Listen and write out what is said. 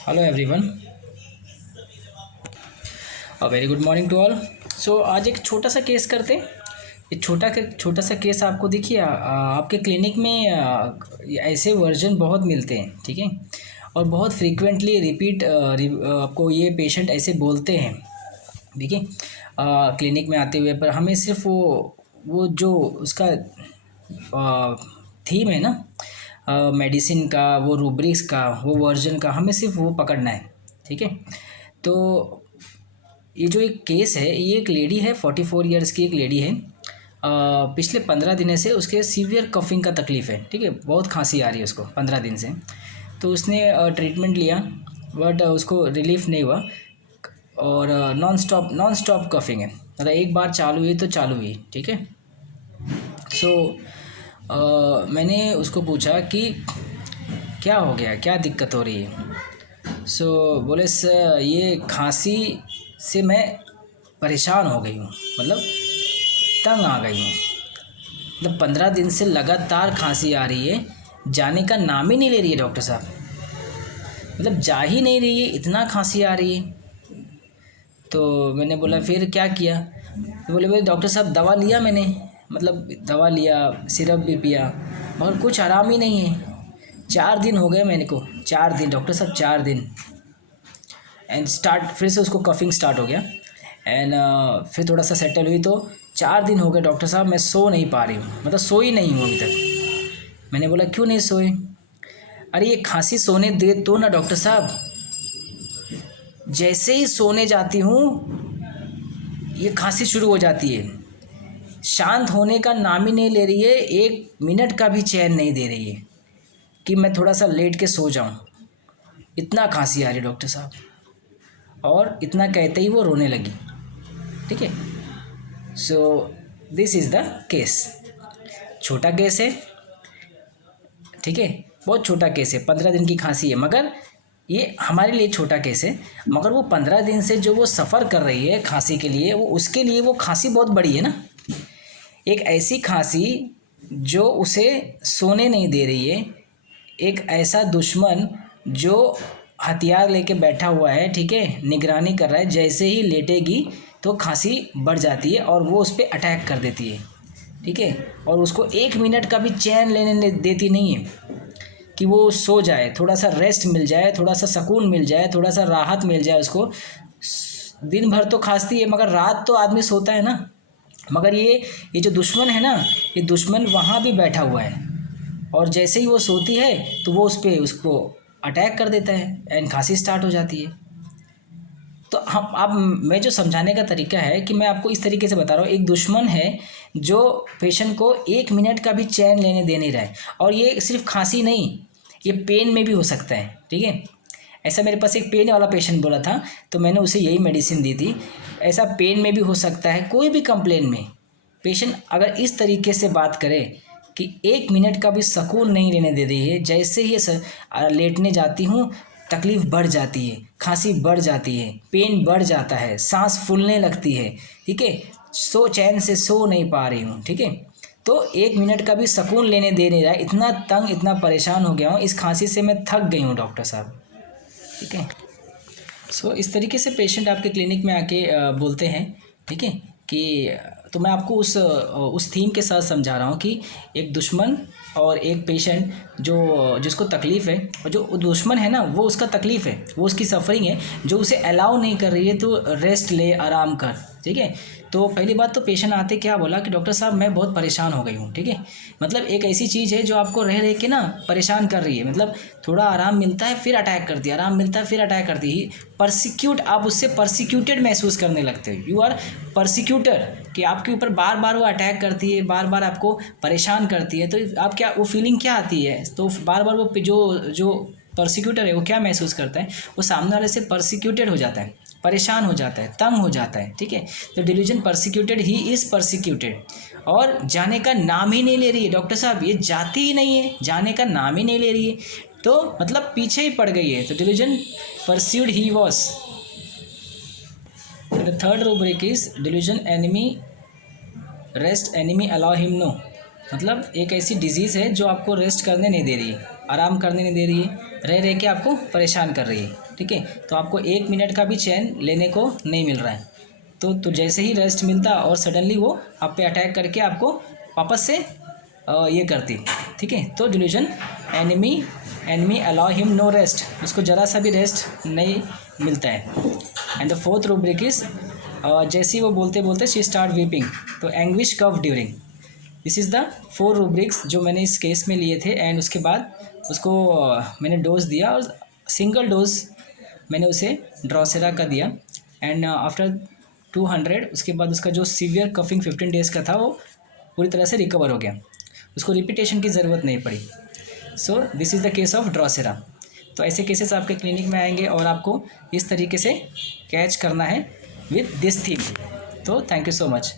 Hello everyone, very good morning to all. So आज एक छोटा सा केस करते हैं। एक छोटा सा केस आपको देखिए, आपके क्लिनिक में ऐसे वर्जन बहुत मिलते हैं, ठीक है। और बहुत फ्रीक्वेंटली रिपीट आपको ये पेशेंट ऐसे बोलते हैं, ठीक है। क्लिनिक में आते हुए, पर हमें सिर्फ वो जो उसका थीम है ना, मेडिसिन का, वो रूब्रिक्स का, वो वर्जन का, हमें सिर्फ वो पकड़ना है, ठीक है। तो ये जो एक केस है, ये एक लेडी है, 44 ईयर्स की एक लेडी है। पिछले 15 दिन से उसके सीवियर कफिंग का तकलीफ़ है, ठीक है। बहुत खांसी आ रही है उसको 15 दिन से। तो उसने ट्रीटमेंट लिया, बट उसको रिलीफ नहीं हुआ। और नॉन स्टॉप कफिंग है, मतलब एक बार चालू हुई तो चालू हुई, ठीक है। सो मैंने उसको पूछा कि क्या हो गया, क्या दिक्कत हो रही है। बोले सर, ये खांसी से मैं परेशान हो गई हूँ, मतलब तंग आ गई हूँ। मतलब 15 दिन से लगातार खांसी आ रही है, जाने का नाम ही नहीं ले रही है डॉक्टर साहब। मतलब जा ही नहीं रही है, इतना खांसी आ रही है। तो मैंने बोला फिर क्या किया। तो बोले डॉक्टर साहब दवा लिया मैंने, मतलब दवा लिया, सिरप भी पिया, मगर कुछ आराम ही नहीं है। 4 दिन हो गए मैंने को, 4 दिन डॉक्टर साहब, 4 दिन। एंड फिर से उसको कफिंग स्टार्ट हो गया। एंड फिर थोड़ा सा सेटल हुई, तो 4 दिन हो गए डॉक्टर साहब, मैं सो नहीं पा रही हूँ, मतलब सोई नहीं हूँ अभी तक। मैंने बोला क्यों नहीं सोए। अरे ये खांसी सोने दे तो ना डॉक्टर साहब। जैसे ही सोने जाती हूँ ये खांसी शुरू हो जाती है। शांत होने का नाम ही नहीं ले रही है, 1 मिनट का भी चैन नहीं दे रही है कि मैं थोड़ा सा लेट के सो जाऊँ। इतना खांसी आ रही है डॉक्टर साहब। और इतना कहते ही वो रोने लगी, ठीक है। So this is the case. छोटा केस है, ठीक है, बहुत छोटा केस है। 15 दिन की खांसी है, मगर ये हमारे लिए छोटा केस है। मगर वो 15 दिन से जो वो सफ़र कर रही है खांसी के लिए, वो उसके लिए वो खांसी बहुत बड़ी है ना। एक ऐसी खांसी जो उसे सोने नहीं दे रही है, एक ऐसा दुश्मन जो हथियार लेके बैठा हुआ है, ठीक है, निगरानी कर रहा है। जैसे ही लेटेगी तो खांसी बढ़ जाती है और वो उस पर अटैक कर देती है, ठीक है। और उसको 1 मिनट का भी चैन लेने देती नहीं है कि वो सो जाए, थोड़ा सा रेस्ट मिल जाए, थोड़ा सा सुकून मिल जाए, थोड़ा सा राहत मिल जाए उसको। दिन भर तो खांसती है, मगर रात तो आदमी सोता है ना। मगर ये जो दुश्मन है ना, ये दुश्मन वहाँ भी बैठा हुआ है। और जैसे ही वो सोती है तो वो उसको अटैक कर देता है एंड खांसी स्टार्ट हो जाती है। तो हम अब मैं जो समझाने का तरीका है कि मैं आपको इस तरीके से बता रहा हूँ, एक दुश्मन है जो पेशेंट को 1 मिनट का भी चैन लेने दे नहीं रहा है। और ये सिर्फ खांसी नहीं, ये पेन में भी हो सकता है, ठीक है। ऐसा मेरे पास एक पेन वाला पेशेंट बोला था, तो मैंने उसे यही मेडिसिन दी थी। ऐसा पेन में भी हो सकता है, कोई भी कंप्लेन में पेशेंट अगर इस तरीके से बात करे कि 1 मिनट का भी सुकून नहीं लेने दे रही है, जैसे ही लेटने जाती हूँ तकलीफ़ बढ़ जाती है, खांसी बढ़ जाती है, पेन बढ़ जाता है, सांस फूलने लगती है, ठीक है, चैन से सो नहीं पा रही हूँ, ठीक है। तो 1 मिनट का भी सुकून लेने दे नहीं रहा है। इतना तंग, इतना परेशान हो गया हूँ, इस खांसी से मैं थक गई हूँ डॉक्टर साहब, ठीक है। इस तरीके से पेशेंट आपके क्लिनिक में आके बोलते हैं, ठीक है। कि तो मैं आपको उस थीम के साथ समझा रहा हूँ कि एक दुश्मन और एक पेशेंट जो जिसको तकलीफ़ है, और जो दुश्मन है ना, वो उसका तकलीफ़ है, वो उसकी सफरिंग है, जो उसे अलाउ नहीं कर रही है तो रेस्ट ले, आराम कर, ठीक है। तो पहली बात तो पेशेंट आते क्या बोला कि डॉक्टर साहब मैं बहुत परेशान हो गई हूँ, ठीक है। मतलब एक ऐसी चीज़ है जो आपको रह रह के ना परेशान कर रही है। मतलब थोड़ा आराम मिलता है फिर अटैक करती है, आराम मिलता है फिर अटैक करती है। आप उससे परसिक्यूटेड महसूस करने लगते हो। यू आर परसिक्यूटर, कि आपके ऊपर बार बार वो अटैक करती है, बार बार आपको परेशान करती है। तो आप क्या, वो फीलिंग क्या आती है, तो बार बार वो जो परसिक्यूटर है वो क्या महसूस करता है, वो सामने वाले से परसिक्यूटेड हो जाता है, परेशान हो जाता है, तंग हो जाता है, ठीक है। तो delusion persecuted, he is persecuted, और जाने का नाम ही नहीं ले रही है डॉक्टर साहब। ये जाती ही नहीं है, जाने का नाम ही नहीं ले रही है, तो मतलब पीछे ही पड़ गई है। तो डिलीजन परस्यूड ही was. The third rubric is delusion enemy rest enemy allow him no. मतलब एक ऐसी डिजीज़ है जो आपको रेस्ट करने नहीं दे रही है, आराम करने नहीं दे रही है, रह रह के आपको परेशान कर रही है। ठीक है। तो आपको 1 मिनट का भी चैन लेने को नहीं मिल रहा है। तो जैसे ही रेस्ट मिलता और सडनली वो आप पे अटैक करके आपको वापस से ये करती, ठीक है। तो delusion, enemy allow him no rest, उसको ज़रा सा भी रेस्ट नहीं मिलता है। And the fourth rubric is जैसे ही वो बोलते बोलते शी स्टार्ट वीपिंग, तो एंग्विश कव during. This is the 4 rubrics जो मैंने इस केस में लिए थे। एंड उसके बाद उसको मैंने डोज दिया और सिंगल डोज मैंने उसे ड्रोसेरा का दिया। एंड आफ्टर 200 उसके बाद उसका जो सीवियर कफिंग 15 डेज़ का था वो पूरी तरह से रिकवर हो गया, उसको रिपीटेशन की ज़रूरत नहीं पड़ी। So this is the case of Drosera. तो ऐसे केसेस आपके क्लिनिक में आएंगे और आपको इस तरीके से कैच करना है विथ दिस थीम। तो थैंक यू सो मच।